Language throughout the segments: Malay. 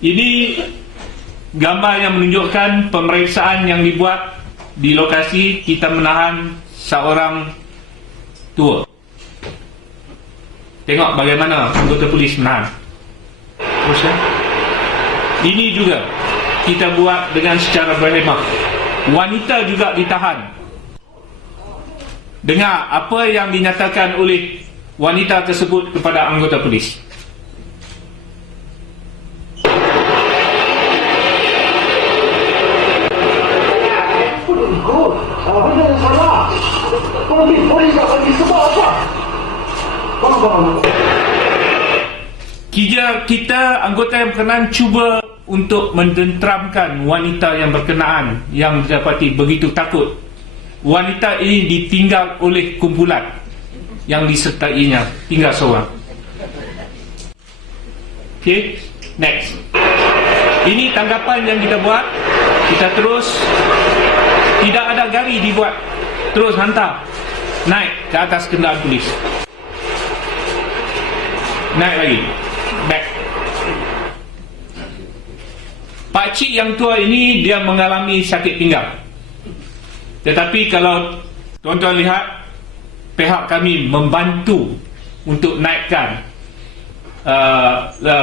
Ini gambar yang menunjukkan pemeriksaan yang dibuat di lokasi kita menahan seorang tua. Tengok bagaimana anggota polis menahan. Terus ya. Ini juga kita buat dengan secara berhemah. Wanita juga ditahan. Dengar apa yang dinyatakan oleh wanita tersebut kepada anggota polis. Kita anggota yang berkenaan cuba untuk mententeramkan wanita yang berkenaan yang didapati begitu takut. Wanita ini ditinggal oleh kumpulan yang disertainya, tinggal seorang. Okay, next. Ini tanggapan yang kita buat. Kita terus, tidak ada gari dibuat, terus hantar naik ke atas kenderaan polis. Naik lagi, back. Pakcik yang tua ini dia mengalami sakit pinggang. Tetapi kalau tuan-tuan lihat, pihak kami membantu untuk naikkan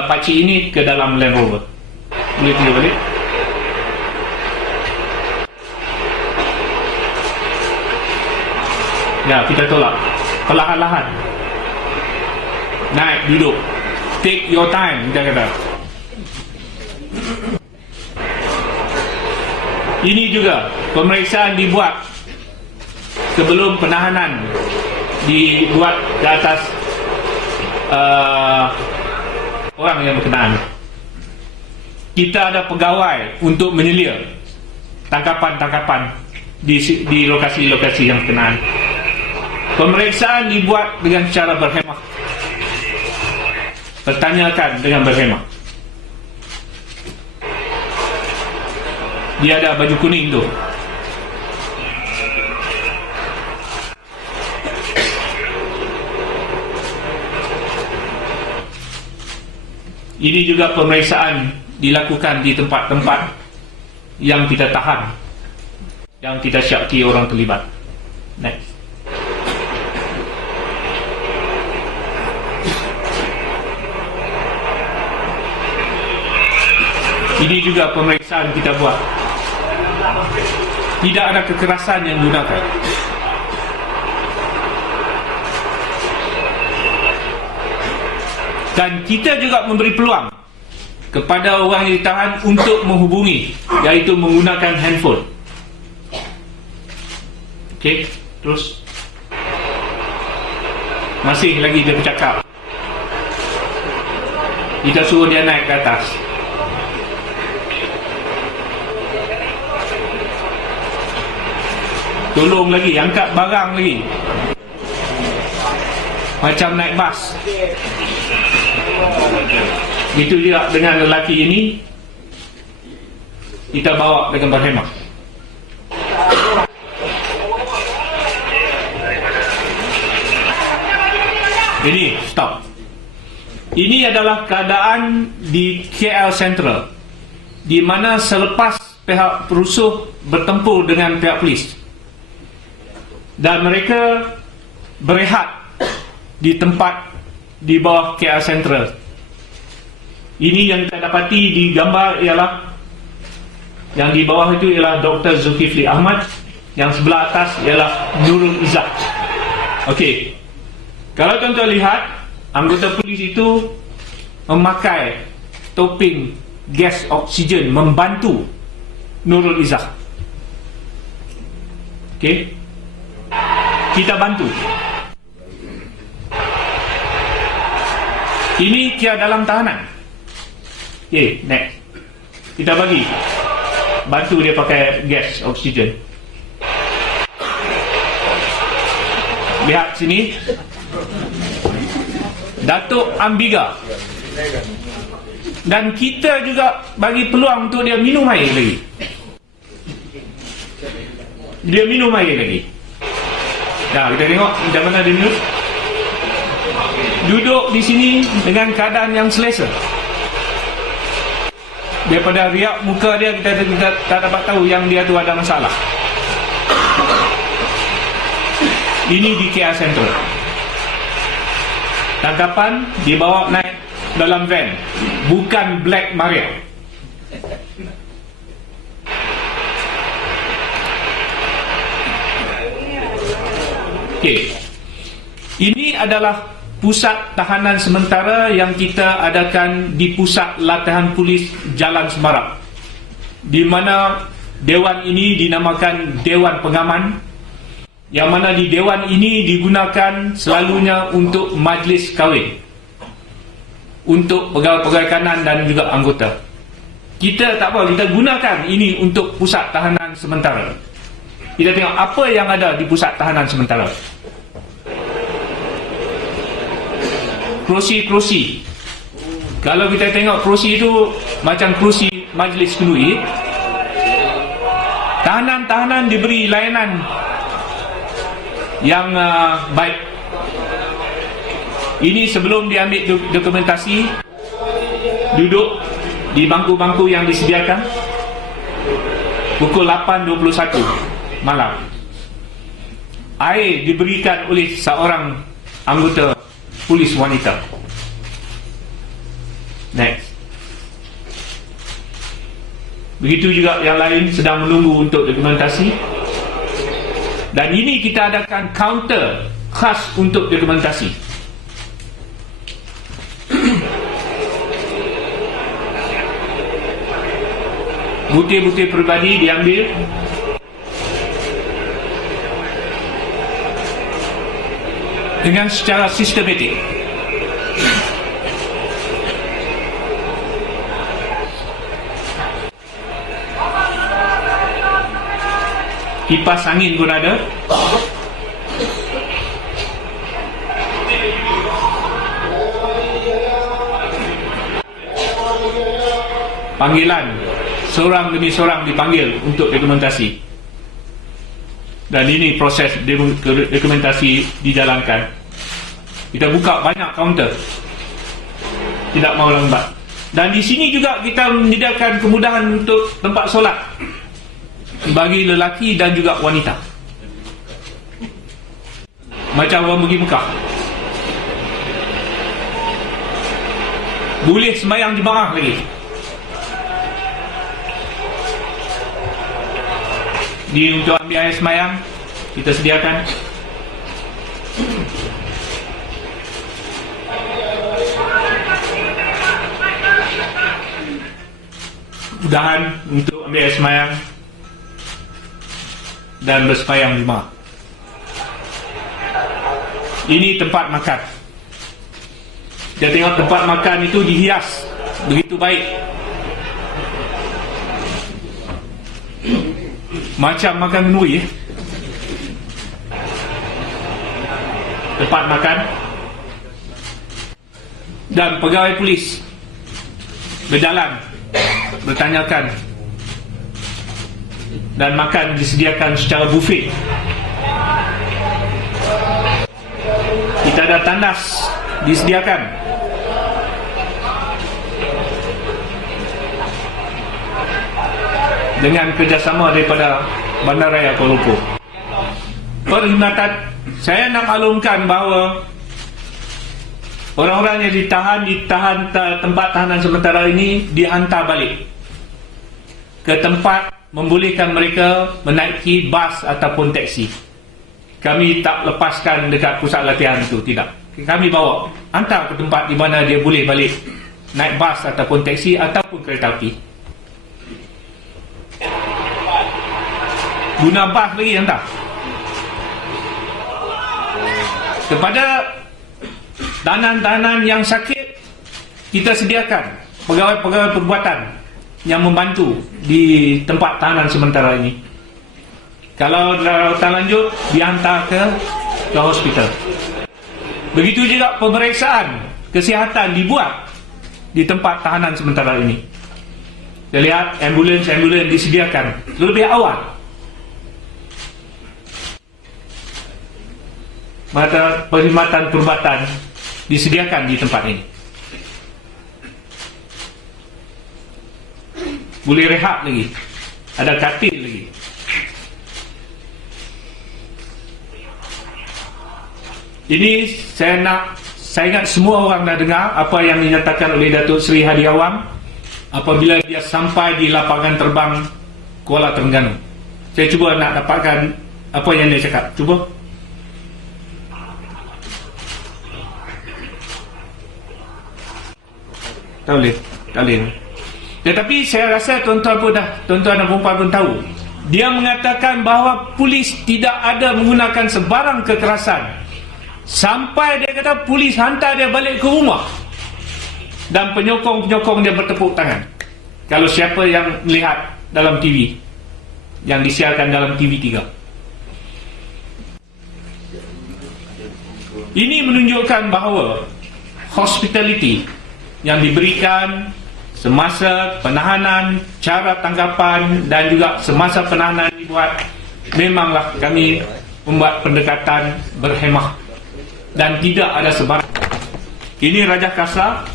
pakcik ini ke dalam Land Rover. Boleh tunjuk balik. Ya, kita tolak perlahan-lahan. Naik, duduk. Take your time, kita kata. Ini juga pemeriksaan dibuat sebelum penahanan dibuat ke atas orang yang berkenaan. Kita ada pegawai untuk menyelia tangkapan-tangkapan di lokasi-lokasi yang berkenaan. Pemeriksaan dibuat dengan cara berhemah. Pertanyakan dengan berhemah. Dia ada baju kuning tu. Ini juga pemeriksaan dilakukan di tempat-tempat yang kita tahan, yang kita syaki orang terlibat. Next. Ini juga pemeriksaan kita buat. Tidak ada kekerasan yang digunakan. Dan kita juga memberi peluang kepada orang yang ditahan untuk menghubungi, iaitu menggunakan handphone. Okey, terus. Masih lagi dia bercakap. Kita suruh dia naik ke atas. Tolong lagi, angkat barang lagi. Macam naik bas. Itu juga dengan lelaki ini. Kita bawa dengan berhemah. Ini, stop. Ini adalah keadaan di KL Sentral, di mana selepas pihak perusuh bertempur dengan pihak polis dan mereka berehat di tempat di bawah KL Sentral. Ini yang kita dapati di gambar ialah, yang di bawah itu ialah Dr. Zulkifli Ahmad, yang sebelah atas ialah Nurul Izzah. Okey, kalau tuan-tuan lihat, anggota polis itu memakai topeng gas oksigen membantu Nurul Izzah. Okey, kita bantu. Ini dia dalam tahanan. Okey, next. Kita bagi bantu dia pakai gas oksigen. Lihat sini, Datuk Ambiga. Dan kita juga bagi peluang untuk dia minum air lagi. Dia minum air lagi. Nah, kita tengok macam mana dia minum. Duduk di sini dengan keadaan yang selesa. Daripada riak muka dia, kita tak dapat tahu yang dia tu ada masalah. Ini di KL Sentral. Tangkapan dibawa naik dalam van, bukan Black Maria. Okey. Ini adalah pusat tahanan sementara yang kita adakan di Pusat Latihan Polis Jalan Semarak, di mana dewan ini dinamakan Dewan Pengaman, yang mana di dewan ini digunakan selalunya untuk majlis kahwin untuk pegawai-pegawai kanan dan juga anggota. Kita tak apa, kita gunakan ini untuk pusat tahanan sementara. Kita tengok apa yang ada di pusat tahanan sementara. Kerusi-kerusi. Kalau kita tengok kerusi itu macam kerusi majlis kenduri. Tahanan-tahanan diberi layanan yang baik. Ini sebelum diambil dokumentasi, duduk di bangku-bangku yang disediakan pukul 8.21 malam. Air diberikan oleh seorang anggota polis wanita. Next. Begitu juga yang lain sedang menunggu untuk dokumentasi. Dan ini kita adakan kaunter khas untuk dokumentasi. Butir-butir peribadi diambil dengan secara sistematik. Kipas angin pun ada. Panggilan, seorang demi seorang dipanggil untuk dokumentasi. Dan ini proses dokumentasi dijalankan. Kita buka banyak kaunter, tidak mau lambat. Dan di sini juga kita menyediakan kemudahan untuk tempat solat bagi lelaki dan juga wanita, macam orang pergi Mekah. Boleh sembahyang jemaah lagi. Di untuk ambil air sembahyang kita sediakan. Kemudahan untuk ambil air sembahyang dan bersembahyang jemaah. Ini tempat makan. Kita tengok tempat makan itu dihias begitu baik, macam makan kenduri. Tempat makan. Dan pegawai polis berjalan, bertanyakan, dan makan disediakan secara buffet. Kita ada tandas disediakan. Dengan kerjasama daripada Bandaraya Kuala Lumpur. Perkhidmatan, saya nak maklumkan bahawa orang-orang yang ditahan tempat tahanan sementara ini dihantar balik ke tempat membolehkan mereka menaiki bas ataupun teksi. Kami tak lepaskan dekat pusat latihan itu, tidak. Kami bawa, hantar ke tempat di mana dia boleh balik naik bas ataupun teksi ataupun kereta api. Guna bas lagi hantar. Kepada tahanan-tahanan yang sakit, kita sediakan pegawai-pegawai perubatan yang membantu di tempat tahanan sementara ini. Kalau rawatan lanjut, dihantar ke hospital. Begitu juga pemeriksaan kesihatan dibuat di tempat tahanan sementara ini. Kita lihat ambulans-ambulans disediakan lebih awal. Maka perkhidmatan perubatan disediakan di tempat ini. boleh rehat lagi, ada katil lagi. Ini saya ingat semua orang dah dengar apa yang dinyatakan oleh Datuk Seri Hadi Awang apabila dia sampai di lapangan terbang Kuala Terengganu. Saya cuba nak dapatkan apa yang dia cakap. Cuba. Tak boleh. Tetapi saya rasa tuan-tuan dan puan pun tahu. Dia mengatakan bahawa polis tidak ada menggunakan sebarang kekerasan. Sampai dia kata polis hantar dia balik ke rumah. Dan penyokong-penyokong dia bertepuk tangan. Kalau siapa yang melihat dalam TV, yang disiarkan dalam TV3. Ini menunjukkan bahawa hospitality yang diberikan semasa penahanan, cara tanggapan dan juga semasa penahanan dibuat, memanglah kami membuat pendekatan berhemah dan tidak ada sebarang. Ini Raja Kasa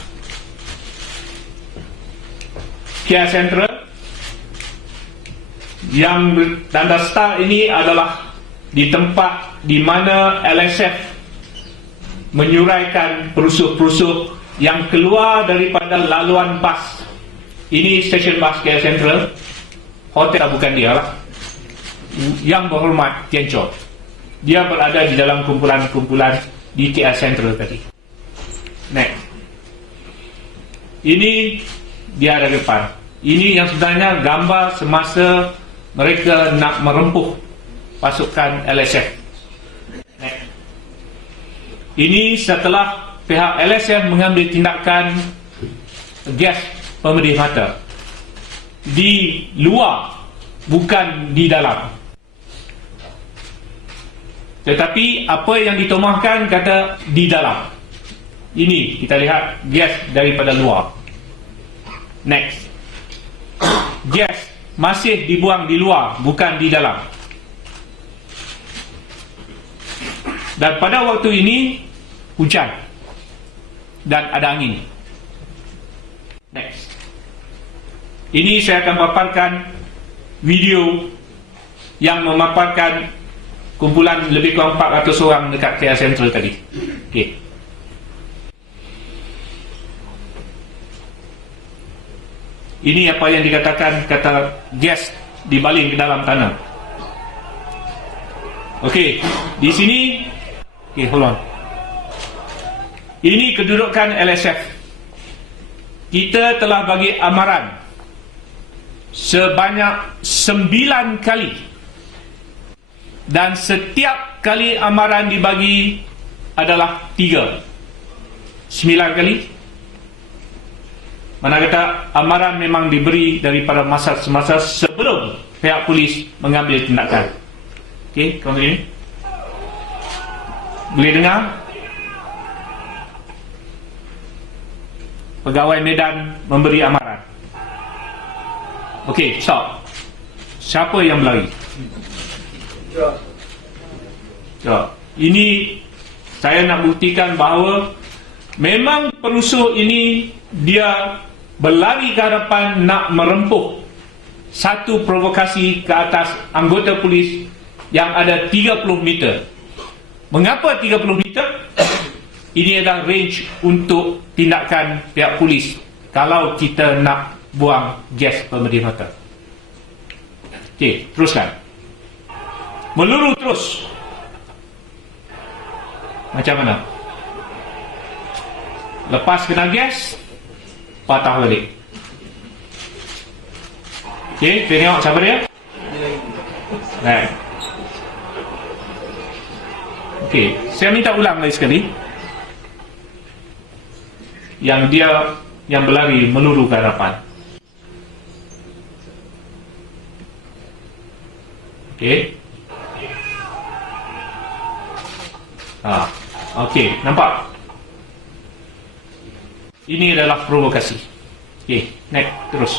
Care Central yang tanda star ini adalah di tempat di mana LSF menyuraikan perusuh-perusuh yang keluar daripada laluan bas. Ini stesen bas Care Central. Hotel bukan dia lah. Yang berhormat Tian Chow, dia berada di dalam kumpulan-kumpulan di KL Central tadi. Next. Ini dia ada depan. Ini yang sebenarnya gambar semasa mereka nak merempuh pasukan LSF. Next. Ini setelah pihak LSF mengambil tindakan gas pemedih mata di luar, bukan di dalam. Tetapi apa yang ditomahkan kata di dalam. Ini kita lihat gas daripada luar. Next. Gas masih dibuang di luar, bukan di dalam. Dan pada waktu ini hujan dan ada angin. Next. Ini saya akan paparkan video yang memaparkan kumpulan lebih kurang 400 orang dekat KL Central tadi. Okey. Ini apa yang dikatakan, kata gas dibaling ke dalam tanah. Okey, di sini hold on. Ini kedudukan LSF. Kita telah bagi amaran sebanyak 9 kali. Dan setiap kali amaran dibagi adalah 3. 9 kali. Mana kata amaran memang diberi daripada masa-masa sebelum pihak polis mengambil tindakan. Okey, kamu ini boleh dengar? Pegawai Medan memberi amaran. Okey, stop. Siapa yang berlari? Ya, ini saya nak buktikan bahawa memang perusuh ini dia berlari ke hadapan nak merempuh satu provokasi ke atas anggota polis yang ada 30 meter. Mengapa 30 meter? Ini adalah range untuk tindakan pihak polis kalau kita nak buang gas pemedih mata. Okey, teruskan. Meluru terus. Macam mana? Lepas kena gas, patah balik. Okey, tengok siapa dia? Baik. Okey, saya minta ulang lagi sekali. Yang dia yang berlari meluru ke hadapan. Okey. Okey, nampak? Ini adalah provokasi. Okey, next, terus.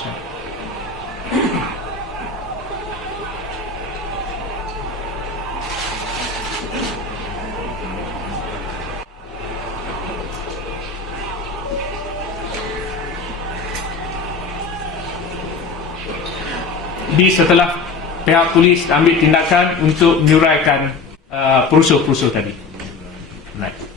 setelah pihak polis ambil tindakan untuk menyuraikan perusuh-perusuh tadi. Right.